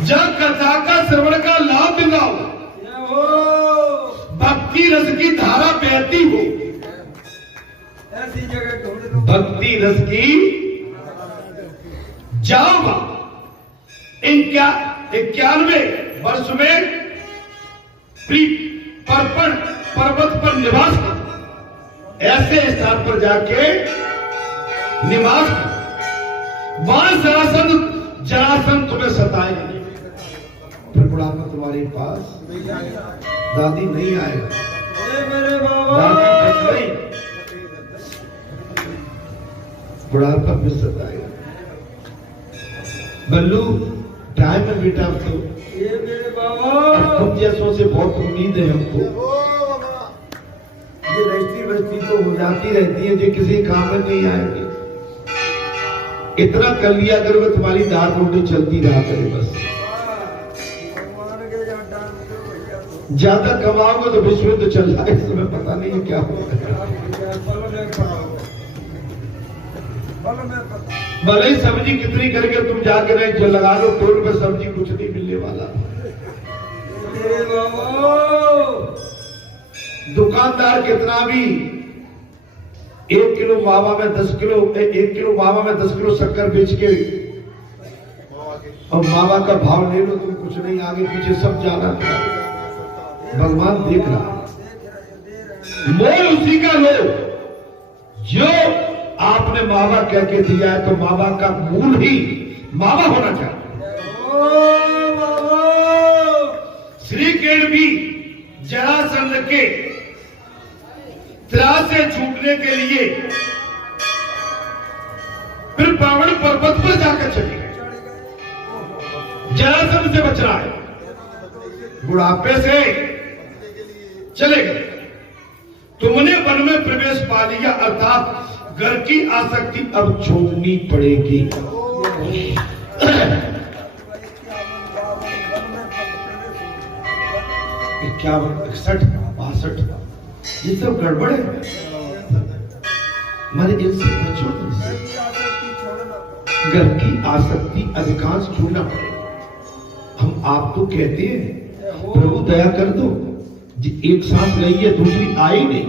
जब कथा का श्रवण का लाभ दिलाओ, भक्ति रस की धारा बहती हो, ऐसी जगह ढूंढ लो। भक्ति रस की जाओगा। 91 वर्ष में पर्पण पर्वत पर निवास कर, ऐसे स्थान पर जाके निवास कर, वहां जरासंध तुम्हें सताएगा, फिर बुढ़ापा तुम्हारे पास दादी नहीं आएगा, मेरे बाबा दादी नहीं, बुढ़ापा में सताएगा। बल्लू टाइम में बेटा तो ये मेरे बाबा तुम जैसों से बहुत उम्मीद है हमको। ये रस्ती बस्ती तो हो जाती रहती है, जो किसी काम में नहीं आएगी। इतना कर लिया करो कि तुम्हारी दाल रोटी चलती रहा करे बस। ज्यादा कमाओगे तो विश्व तो चल रहा है, इस समय पता नहीं क्या होगा। भले ही सब्जी कितनी करके तुम जाके रहे जो लगा लो टोल पे, सब्जी कुछ नहीं मिलने वाला। दुकानदार कितना भी 1 किलो मावा में 10 किलो 1 किलो मावा में 10 किलो शक्कर बेच के और मावा का भाव ले लो, तुम कुछ नहीं आगे पीछे सब जाना। भगवान देख रहा, मोल उसी का लो जो आपने मावा कह के दिया है, तो मावा का मूल ही मावा होना चाहिए। श्री कृष्ण भी जरासंध के त्रास से छूटने के लिए फिर पावन पर्वत पर जाकर चले गए। जरासंध से बचना है, बुढ़ापे से चले गए। तुमने वन में प्रवेश पा लिया, अर्थात घर की आसक्ति अब छोड़नी पड़ेगी। 51, 61, 62 ये सब गड़बड़ है। मैंने इनसे बचो, घर की आसक्ति अधिकांश छोड़ना पड़ेगा। हम आपको कहते हैं प्रभु दया कर दो, एक सांस गई है दूसरी आई नहीं,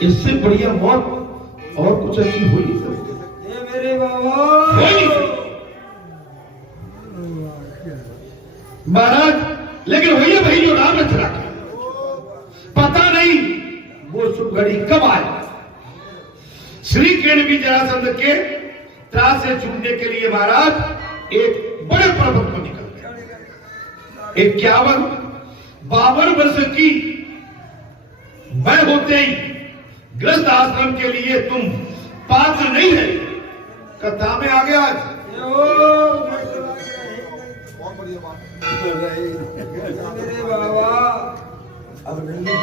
इससे बढ़िया मौत और कुछ अच्छी हो नहीं सकती। ये मेरे बाबा महाराज, लेकिन भैया भाई जो राम रच रखा, पता नहीं वो शुभ घड़ी कब आए। श्री कृष्ण भी जरासंध के त्रास से छूटने के लिए महाराज एक बड़े पर्वत को निकल गए। 51-52 वर्ष की वय होते ही गृहस्थ आश्रम के लिए तुम पात्र नहीं है। कथा में आ गया आज। मेरे बाबा अब नहीं,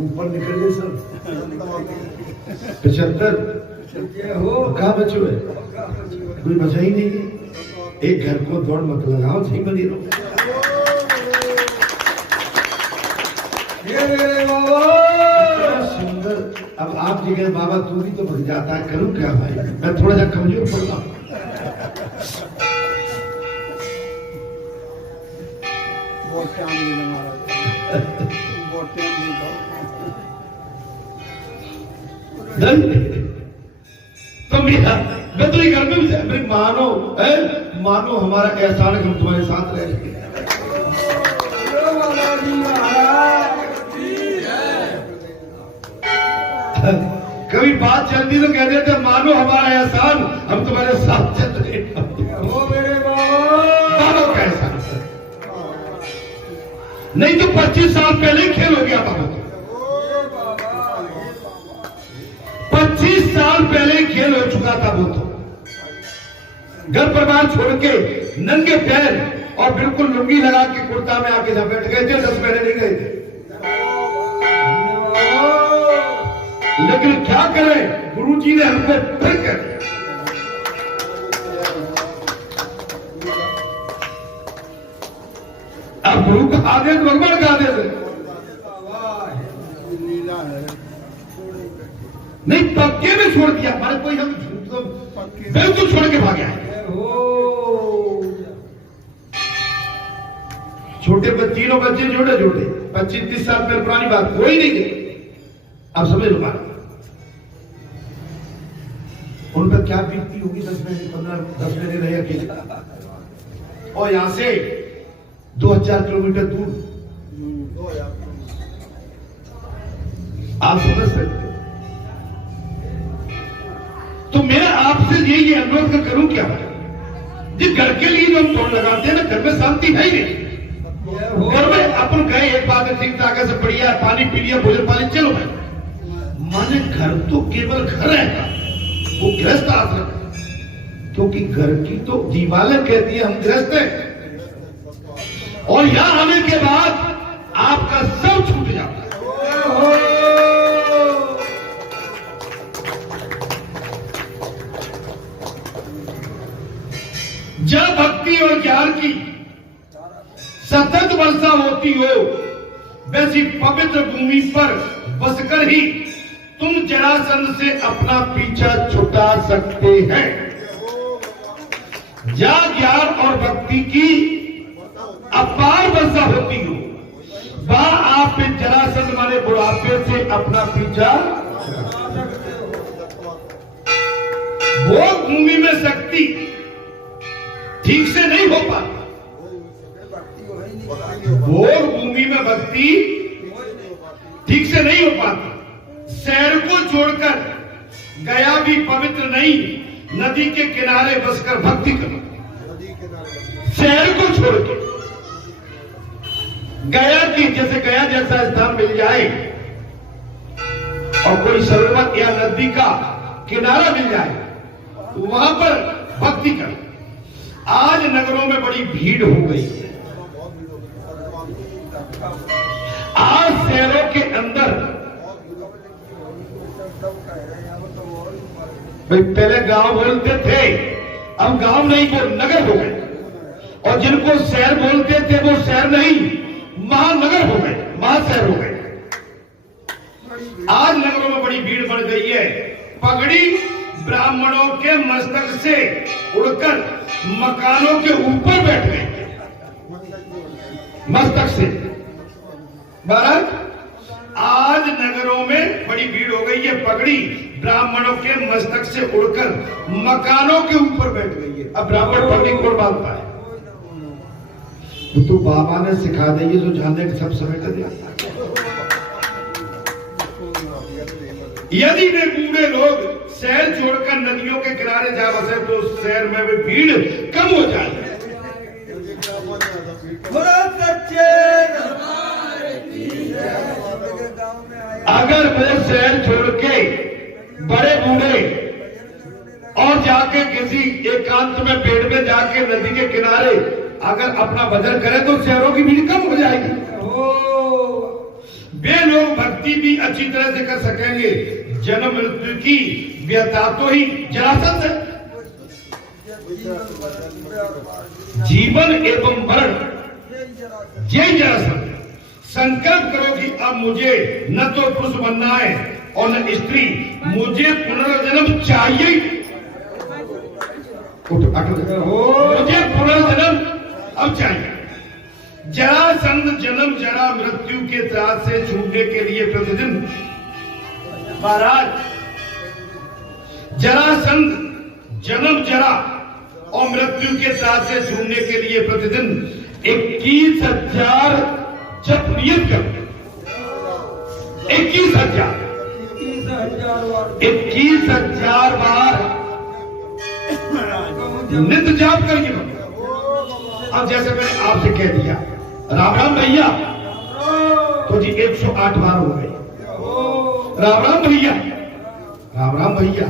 ऊपर निकल गए सब। 75 हो कहा बचो है, कोई बचा ही नहीं। एक घर को दौड़ मत लगाओ, सही बनी रहो। ये मेरे बाबा सुंदर। अब आप जी गए बाबा, तू भी तो बढ़ जाता है, करूं क्या भाई, मैं थोड़ा सा कमजोर पड़ रहा हूं। तो मैं तो ये घर में भी मानो हमारा एहसान है, हम तुम्हारे साथ रह रहे। कभी बात चलती तो कह देते मानो हमारा एहसान, हम तुम्हारे साथ चल रहे। वो मेरे बाबा का एहसान नहीं तो 25 साल पहले ही खेल हो गया था। 25 साल पहले ही खेल हो चुका था वो तो। घर परिवार छोड़ के नंगे पैर और बिल्कुल लुंगी लगा के कुर्ता में आके जब बैठ गए थे, 10 महीने नहीं गए थे। लेकिन क्या करें, गुरुजी ने हमको फिर कर दिया। अब गुरु का आदेश भगवान का आदेश है। नहीं, पक्के में छोड़ दिया। हमारे कोई हम बिल्कुल छोड़ के भागे आए। छोटे बच्चे, तीनों बच्चे जोड़े जोड़े, 25-30 साल पहले पुरानी बात, कोई नहीं गए। अब समझ लो बात, उन पर क्या बीतती होगी 10 महीने 10 महीने रहे अकेले, और यहां से 2000 किलोमीटर दूर। आप समझ सकते हो। तो मेरा आपसे यही अनुरोध करूं क्या, जिस घर के लिए जो हम तोड़ लगाते हैं ना, घर में शांति है ही नहीं। घर में अपन गए, एक बात है, ठीक ठाक से बढ़िया पानी पी लिया, भोजन पानी, चलो भाई। माने घर तो केवल घर है, वो गृहस्थ आश्रम, क्योंकि घर की तो दीवारें कहती है हम गृहस्थ हैं, और यहां आने के बाद आपका सब छूट जाता है। जब भक्ति और ज्ञान की सतत वर्षा होती हो, वैसी पवित्र भूमि पर बसकर ही तुम जरासंध से अपना पीछा छुटा सकते हैं। जहां ज्ञान और भक्ति की अपार वर्षा होती हो, वहां आप जरासंध वाले बुढ़ापे से अपना पीछा, वो भूमि में शक्ति ठीक से नहीं हो पाती, वो भूमि में भक्ति ठीक से नहीं हो पाती। शहर को छोड़कर गया भी पवित्र नहीं, नदी के किनारे बसकर भक्ति करो। शहर को छोड़ के गया की, जैसे गया जैसा स्थान मिल जाए और कोई सरोवर या नदी का किनारा मिल जाए, तो वहां पर भक्ति करो। आज नगरों में बड़ी भीड़ हो गई है। आज शहरों के अंदर, भाई पहले गांव बोलते थे, अब गांव नहीं बोल, नगर हो गए, और जिनको शहर बोलते थे वो शहर नहीं, महानगर हो गए, महाशहर हो गए। आज नगरों में बड़ी भीड़ बढ़ गई है। पगड़ी ब्राह्मणों के मस्तक से उड़कर मकानों के ऊपर बैठ गए, मस्तक से। महाराज आज नगरों में बड़ी भीड़ हो गई है, पगड़ी ब्राह्मणों के मस्तक से उड़कर मकानों के ऊपर बैठ गई है। अब ब्राह्मण पगड़ी कौन बांधता है? तो बाबा ने सिखा दी, जो जानने के सब समेट दिया। यदि वे बूढ़े लोग शहर छोड़कर नदियों के किनारे जा बसे तो शहर में भी भीड़ कम हो जाए। अगर वो शहर छोड़ के बड़े बूढ़े और जाके किसी एकांत में पेड़ में जाके नदी के किनारे अगर अपना भजन करे तो शहरों की भीड़ कम हो जाएगी। वे लोग भक्ति भी अच्छी तरह से कर सकेंगे। जन्म मृत्यु की व्यथा तो ही जरासंध है। जीवन एवं मरण यही जरासंध है। संकल्प करो कि अब मुझे न तो पुरुष बनना है और न स्त्री, मुझे पुनर्जन्म चाहिए। मुझे पुनर्जन्म अब चाहिए। जरासंध जन्म जरा मृत्यु के त्रास से छूटने के लिए प्रतिदिन, महाराज जरासंध जन्म जरा और मृत्यु के त्रास से छूटने के लिए प्रतिदिन 21,000 जप नियत कर। 21,000 बार नित्य जाप करिए। अब जैसे मैंने आपसे कह दिया राम राम भैया, तो जी 108 बार हो गए। राम राम भैया, राम राम भैया,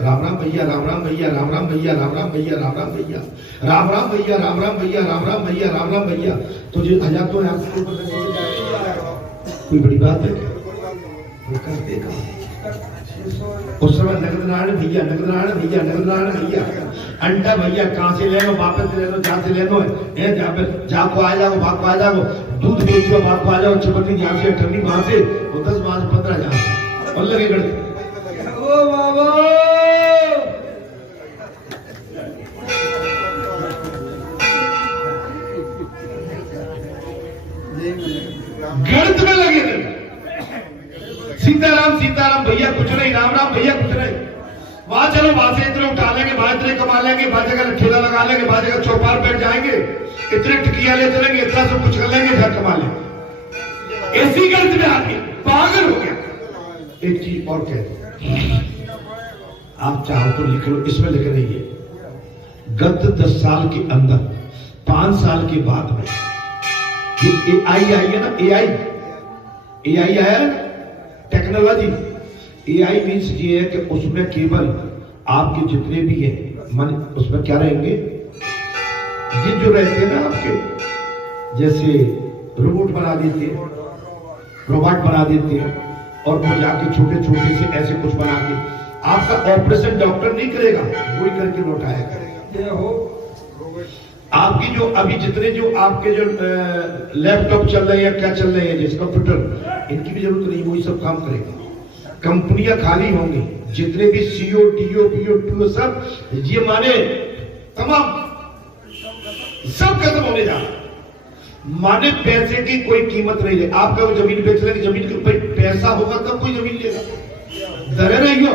राम राम भैया, राम राम भैया, राम राम भैया, राम राम भैया, राम राम भैया, राम राम भैया, राम राम भैया, राम राम भैया, राम राम भैया। तो जी 1000 तो आपको कोई बड़ी बात है क्या? उस समय नगद नारायण भैया, नगद नारायण भैया, नगद नारायण भैया, अंडा भैया कहां से ले लो, वापस ले लो, जहां से ले लो, जहां को आ जाओ, भाग को आ जाओ, दूध बेचो, भाग को आ जाओ, चिपटी जहां से, ठंडी वहां से, 10 5 15 जहां से, और लगे गड़े। ओ बाबा वहां चलो, वहां से इतने उठा लेंगे, वहां इतने कमा लेंगे, वहां जगह ठेला लगा लेंगे, वहां जगह चौपाल बैठ जाएंगे, इतने टिकिया ले चलेंगे, इतना सब कुछ कर लेंगे, घर कमा लेंगे। ऐसी गर्ज में आके पागल हो गया। एक चीज और कह दो, आप चाहो तो लिख लो, इसमें लिख रही है गत 10 साल के अंदर 5 साल के बाद में जो AI आई है ना, AI आया टेक्नोलॉजी। AI मीन्स ये है कि उसमें केवल आपके जितने भी हैं मन, उसमें क्या रहेंगे, ये जो रहते हैं ना आपके, जैसे रोबोट बना देते हैं, रोबोट बना देते हैं, और वो जाके छोटे छोटे से ऐसे कुछ बना के आपका ऑपरेशन डॉक्टर नहीं करेगा, वही करके लौटाया करेगा। आपकी जो अभी जितने जो आपके जो लैपटॉप चल रहे हैं, क्या चल रहे हैं, जैसे कंप्यूटर, इनकी भी जरूरत नहीं, वही सब काम करेगा। कंपनियां खाली होंगी, जितने भी CO, DO, PO, TO सब ये माने तमाम सब खत्म होने जा रहा। माने पैसे की कोई कीमत नहीं है। आपका वो जमीन बेच लेंगे, जमीन के ऊपर पैसा होगा तब कोई जमीन लेगा। डरे नहीं हो,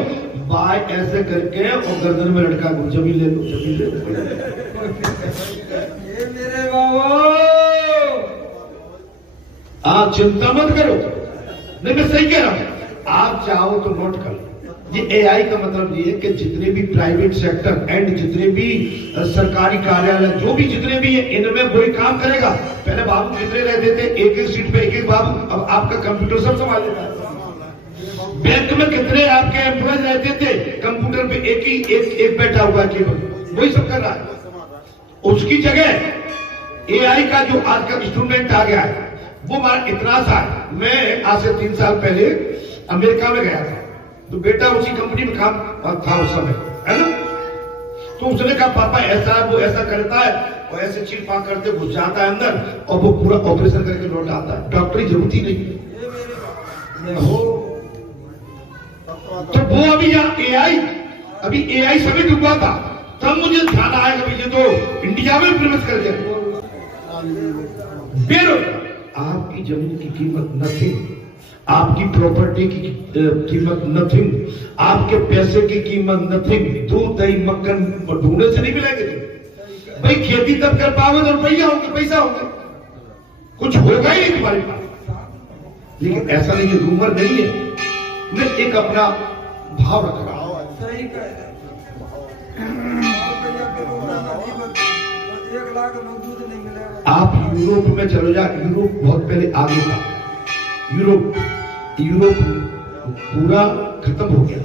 बाय ऐसे करके और गर्दन में लटका दो, जमीन ले लो, जमीन ले लो। ये मेरे बाबा, आप चिंता मत करो, नहीं मैं सही कह रहा हूं। आप चाहो तो नोट कर लो, ये AI का मतलब ये है कि जितने भी प्राइवेट सेक्टर एंड जितने भी सरकारी कार्यालय जो भी जितने भी है, इनमें वही काम करेगा। पहले बाबू कितने रहते थे, एक एक सीट पे एक एक बाबू, अब आपका कंप्यूटर सब संभाल लेता है। बैंक में कितने आपके एम्प्लॉय रहते थे, कंप्यूटर पे एक बैठा हुआ है केवल, वही सब कर रहा है। उसकी जगह AI का जो आज का इंस्ट्रूमेंट आ गया है, वो हमारा इतना सा है। मैं आज से 3 साल पहले अमेरिका में गया था, तो बेटा उसी कंपनी में काम था उस समय, है ना। तो उसने कहा पापा ऐसा है, वो ऐसा करता है, और ऐसे चीर फाड़ करते घुस जाता है अंदर, और वो पूरा ऑपरेशन करके लौट आता है, डॉक्टर की जरूरत ही नहीं। तो वो अभी यहाँ अभी AI सभी डूबा था, तब मुझे ध्यान आया कि ये तो इंडिया में प्रवेश कर गया। बेरोजगार, आपकी जमीन की कीमत नथिंग, आपकी प्रॉपर्टी की कीमत नथिंग, आपके पैसे की कीमत नथिंग। दूध दही मक्खन ढूंढने से नहीं मिलेंगे तुम भाई, खेती तब कर पाओगे तो रुपया होंगे, पैसा होंगे, कुछ होगा ही नहीं तुम्हारे पास। लेकिन ऐसा नहीं है, रूमर नहीं है, मैं एक अपना भाव रख रहा हूं। आप यूरोप में चलो जा, यूरोप बहुत पहले आगे था, यूरोप पूरा खत्म हो गया।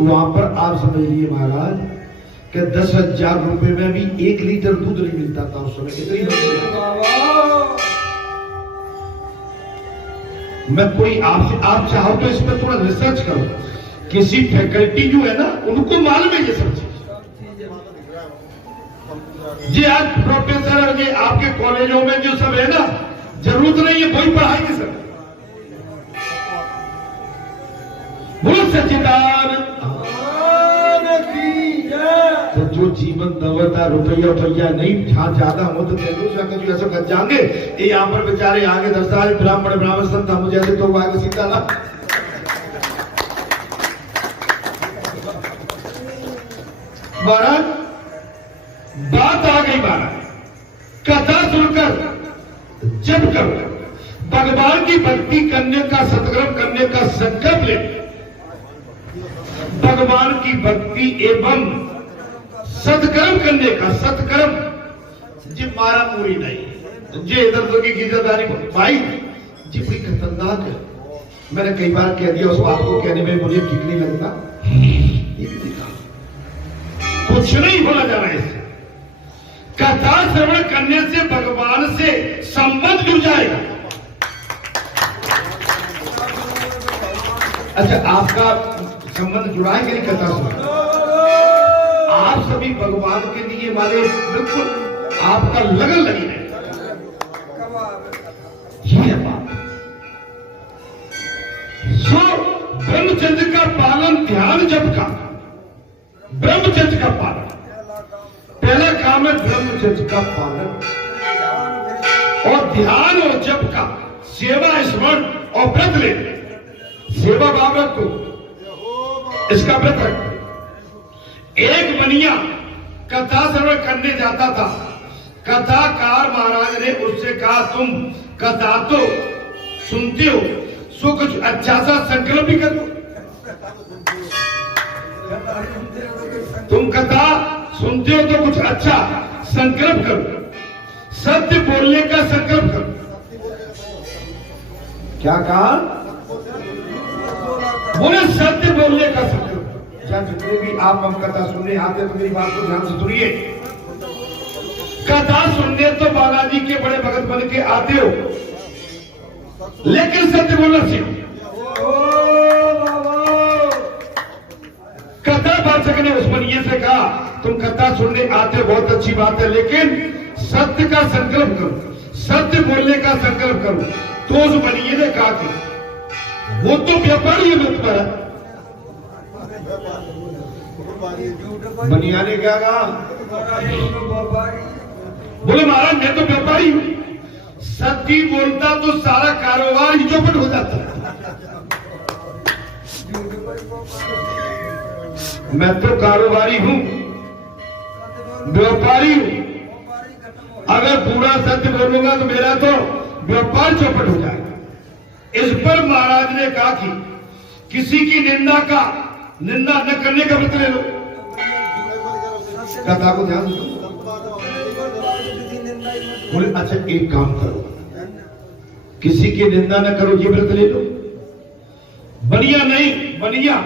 वहां पर आप समझ लीजिए महाराज कि 10,000 रुपए में भी 1 लीटर दूध नहीं मिलता था उस समय। मैं कोई आप चाहो तो इस पर थोड़ा रिसर्च करो, किसी फैकल्टी जो है ना उनको मालूम है ये सब चीज। जी आज प्रोफेसर ये आपके कॉलेजों में जो सब है ना, जरूरत नहीं है वही पढ़ाएंगे सर। बोलो सच्चिदान, तो जो जीवन दवता रुपया नहीं, जहां ज्यादा हो तो जो ऐसा कर जाएंगे। ये यहाँ पर बेचारे आगे दर्शाए ब्राह्मण संत हम जैसे तो आगे सीता ना। महाराज बात आ गई, महाराज कथा सुनकर जब कर भगवान की भक्ति करने का, सत्कर्म करने का संकल्प ले, भगवान की भक्ति एवं सत्कर्म करने का, सत्कर्म जी मारा पूरी नहीं, जे इधर उधर की गिरदारी भाई जी बड़ी खतरनाक है। मैंने कई बार कह दिया, उस बात को कहने में मुझे ठीक नहीं लगता। ये भी देखा कुछ नहीं होना जाना इससे। कथा श्रवण करने से भगवान से संबंध जुड़ जाएगा। अच्छा, आपका संबंध जुड़ा है कि नहीं कथा सुन? आप सभी भगवान के लिए माने बिल्कुल आपका लगन लगी है, ये है बात। सो ब्रह्मचर्य का पालन, ध्यान जप का, ब्रह्मचर्य का पालन, पहला काम है ब्रह्मचर्य का पालन, और ध्यान और जप का, सेवा स्मरण और व्रत ले, सेवा बाबत को इसका व्रत रख, एक बनिया कथा श्रवण करने जाता था। कथाकार महाराज ने उससे कहा, तुम कथा तो सुनते हो, सो कुछ अच्छा सा संकल्प भी करो। तुम कथा सुनते हो तो कुछ अच्छा संकल्प करो, सत्य बोलने का संकल्प करो। क्या कहा? बोले सत्य बोलने का संकल्प। जितने भी आप हम कथा सुनने आते तो मेरी बात को ध्यान से सुनिए। कथा सुनने तो बालाजी के बड़े भगत बन के आते हो, लेकिन सत्य बोलना सीखो। कथा वाचक ने उस बनिए से कहा, तुम कथा सुनने आते हो बहुत अच्छी बात है, लेकिन सत्य का संकल्प करो, सत्य बोलने का संकल्प करो। तो उस बनिए ने कहा कि वो तो व्यापारी है मत पर। बनिया ने क्या कहा? बोले महाराज मैं तो व्यापारी हूं, सत्य बोलता तो सारा कारोबार ही चौपट हो जाता। मैं तो कारोबारी हूं, व्यापारी हूं, अगर पूरा सत्य बोलूंगा तो मेरा तो व्यापार चौपट हो जाएगा। इस पर महाराज ने कहा कि किसी की निंदा न करने का व्रत ले लो। कथा को ध्यान दो। बोले अच्छा एक काम करो, किसी की निंदा न करो, ये व्रत ले लो। बनिया नहीं, बनिया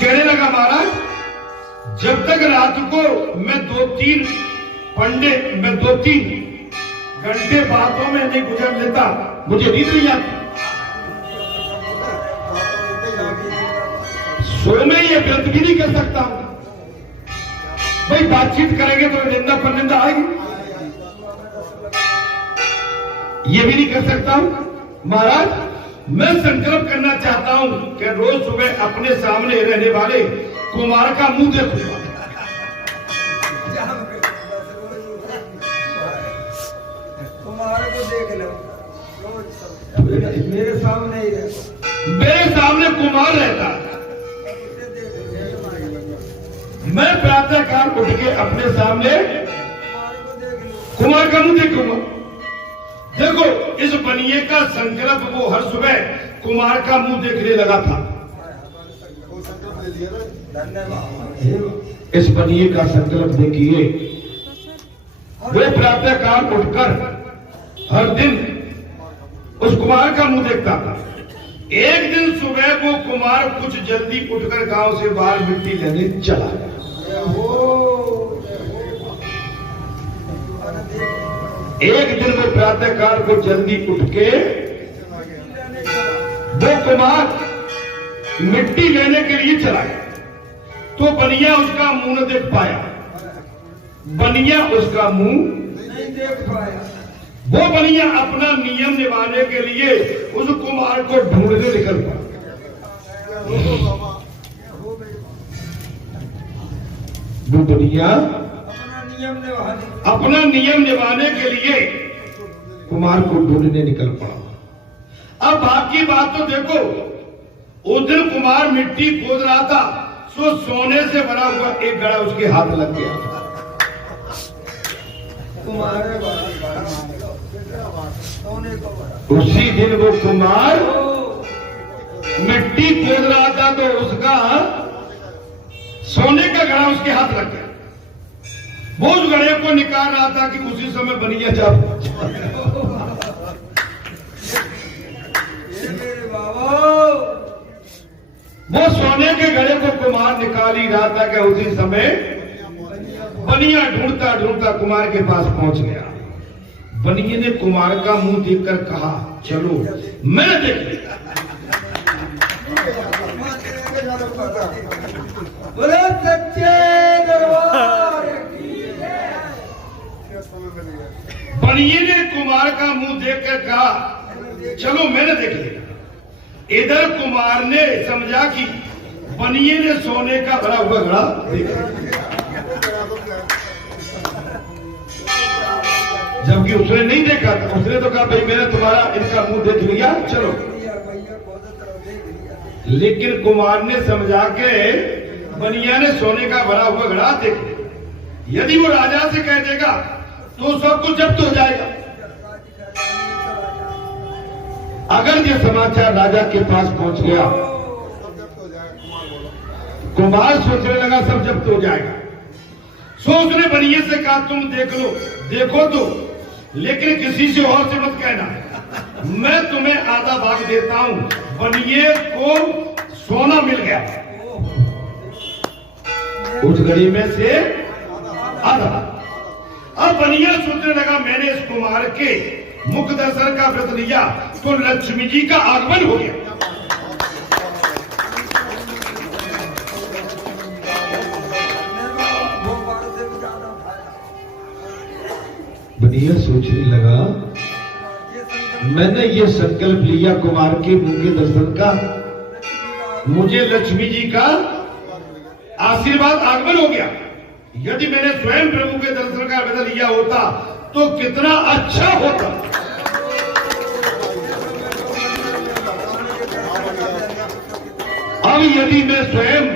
कहने लगा, महाराज जब तक रात को मैं 2-3 घंटे बातों में नहीं गुजर लेता, मुझे नींद नहीं आती। सो में ये व्रत भी नहीं कर सकता हूं। भाई बातचीत करेंगे तो निंदा पर निंदा आएगी, ये भी नहीं कर सकता हूं। महाराज मैं संकल्प करना चाहता हूं कि रोज सुबह अपने सामने रहने वाले कुमार का मुंह देखूंगा। कुमार को देख लो, मेरे सामने ही रहता, मेरे सामने कुमार रहता। मैं प्रातःकाल उठ के अपने सामने कुमार का मुंह देखूंगा। देखो इस बनिए का संकल्प, वो हर सुबह कुमार का मुंह देखने लगा था। इस बनिए का संकल्प देखिए, वो प्रातःकाल उठकर हर दिन उस कुमार का मुंह देखता था। एक दिन सुबह वो कुमार कुछ जल्दी उठकर गांव से बाहर मिट्टी लेने चला गया। एक दिन वो प्रातःकाल को जल्दी उठ के वो कुमार मिट्टी लेने के लिए चला गया, तो बनिया उसका मुंह न देख पाया। बनिया उसका मुंह नहीं देख पाया। वो बनिया अपना नियम निभाने के लिए उस कुमार को ढूंढने निकल पड़ा। वो बनिया अपना नियम निभाने के लिए कुमार को ढूंढने निकल पड़ा। अब बाकी बात तो देखो, उस दिन कुमार मिट्टी खोद रहा था, सो सोने से बना हुआ एक घड़ा उसके हाथ लग गया। उसी दिन वो कुमार मिट्टी खोद रहा था तो उसका सोने का घड़ा उसके हाथ लग गया। वो उस घड़े को निकाल रहा था कि उसी समय बनिया जा वो सोने के घड़े को कुमार निकाल ही रहा था कि उसी समय बनिया ढूंढता ढूंढता कुमार के पास पहुंच गया। बनिए ने कुमार का मुंह देखकर कहा, चलो मैं देख लिया। बोले सच्चे दरबार की। बनिए ने कुमार का मुंह देखकर कहा, चलो मैंने देख लिया। इधर कुमार ने समझा कि बनिए ने सोने का भरा हुआ घड़ा देखा, जबकि उसने नहीं देखा था। उसने तो कहा, भाई मैंने तुम्हारा इनका मुंह देख लिया, चलो। लेकिन कुमार ने समझा के बनिया ने सोने का भरा हुआ घड़ा देख, यदि वो राजा से कह देगा तो सब कुछ जब्त हो जाएगा। अगर ये समाचार राजा के पास पहुंच गया, कुमार सोचने लगा सब जब्त हो जाएगा। सो उसने बनिए से कहा तुम देख लो, देखो तो, लेकिन किसी से और से मत कहना, मैं तुम्हें आधा भाग देता हूं। बनिए को सोना मिल गया, उस घड़ी में से आधा। अब बनिया सोचने लगा मैंने इस कुमार के मुख दर्शन का व्रत लिया तो लक्ष्मी जी का आगमन हो गया। बनिया सोचने लगा मैंने ये संकल्प लिया कुमार के मुंह के दर्शन का, मुझे लक्ष्मी जी का आशीर्वाद आगमन हो गया। यदि मैंने स्वयं प्रभु के दर्शन का व्रत लिया होता तो कितना अच्छा होता। अब यदि मैं स्वयं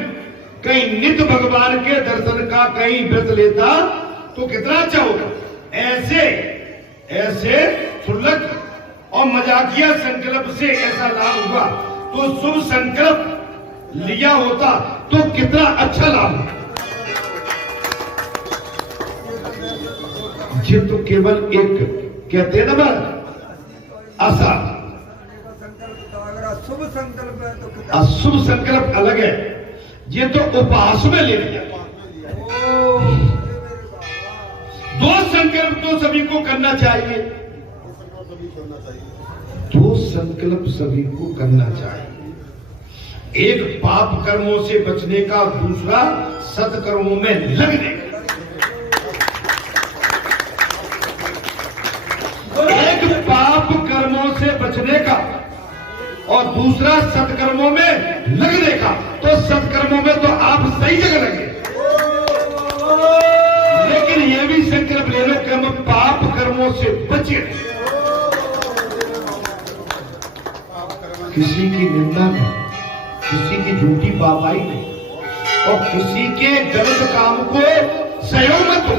कहीं नित्य भगवान के दर्शन का कहीं व्रत लेता तो कितना अच्छा होगा। ऐसे ऐसे क्षुल्लक और मजाकिया संकल्प से ऐसा लाभ हुआ, तो शुभ संकल्प लिया होता तो कितना अच्छा लाभ। ये तो केवल एक कहते हैं ना आशा, शुभ संकल्प है तो अशुभ संकल्प अलग है। ये तो उपहास में ले लिया। दो संकल्प तो सभी को करना चाहिए, दो संकल्प सभी को करना चाहिए। एक पाप कर्मों से बचने का, दूसरा सत्कर्मों में लगने का। एक पाप कर्मों से बचने का और दूसरा सत्कर्मों में लगने का। तो सत्कर्मों में तो आप सही जगह लगे, लेकिन यह भी संकल्प ले लो कि हम पाप कर्मों से बचे। किसी की निंदा नहीं, किसी की झूठी बाबाई नहीं, और किसी के गलत काम को सहयोग मत हो।